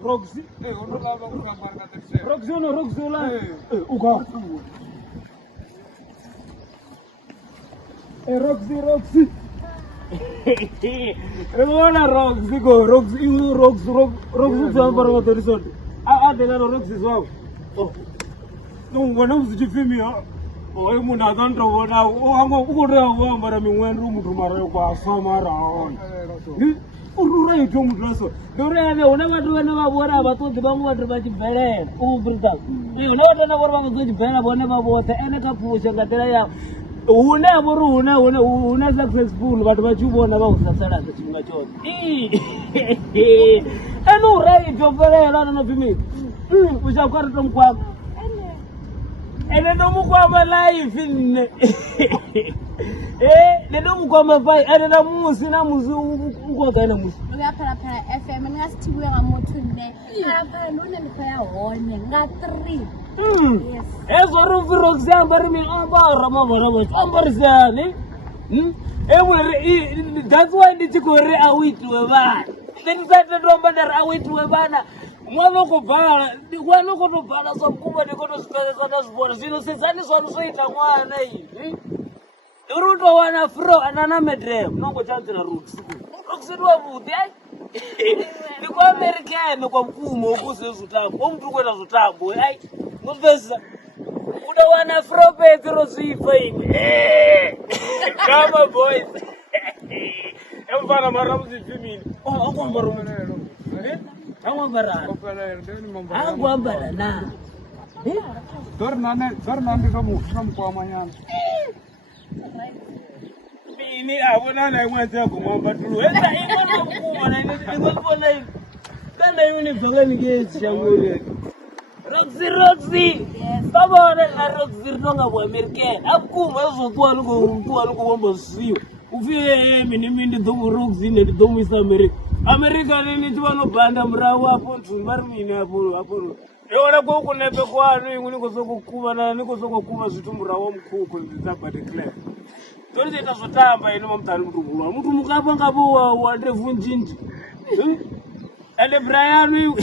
Roxy? Roxy no Roxy la. Uka. Roxy. Remona Roxy go Roxy zambara matorisote. Adela Roxy zwawo. No ngwana muzijifimi ha. Oyo munhu akantovona ukorea kuambara mimwendo munthu mara kwafa mara aona ururaito munthu laso ndoreve una vantu vene vavona havatodzi vamwe vantu vachibhelela ubrita une vatona vori vangazochibhelela vone vavota ene kapusha ngatela yavo une avori une successful vantu vachivona vahusasalaza chimwe chose ene uraito phelela nanopimini uchakarito mukwako ene nomukwama live nne nene mukwama pai ene na musi ukwaga ene musi uyaphala FM ngasithiwe ngamothu nne lapha none likhaya hone nga 3 yes ezoro Roxy ambari mi ambara mavara vacho ambarisani that's why ndichikore awitwe vana then satetomba ndari awitwe vana mwana kubhala ndikwano kutobhala somkuba ndikotosvikana zvibona zvino sezaniswa nosoita mwana izvi urutowana fro anana medrem nongochanzira Roxy wavuti ai ndikuamerican kwamkumo ukuze zvutambo omutu kuenda zvutambo ai mupesa unowana fro pedro zvifa imi kama boys emfana mara muzvifimini akwambaromenelo Angwambara na. Dornande kamukwamanyana. Ini abona na mwanza kumomba tulu. Enda ibona mkuma na ngibona hivi. Kana yuni vangani ngezi yangole. Roxy. Baba na Roxy tonga wa American. Akuma uzokuwa nuko siyo. Ufie mimi ndidomu Roxy ndidomu East America. America nini tivanobhanda murawo apo nzumba rimini apo eona kwokunepe kwanu ingu nikozokukuva zvitumburawo mukuku dzitabate clef torizoita zvotamba ino mamutari mutumulwa mutu mukapa ngapo wandevunjinji ende Brian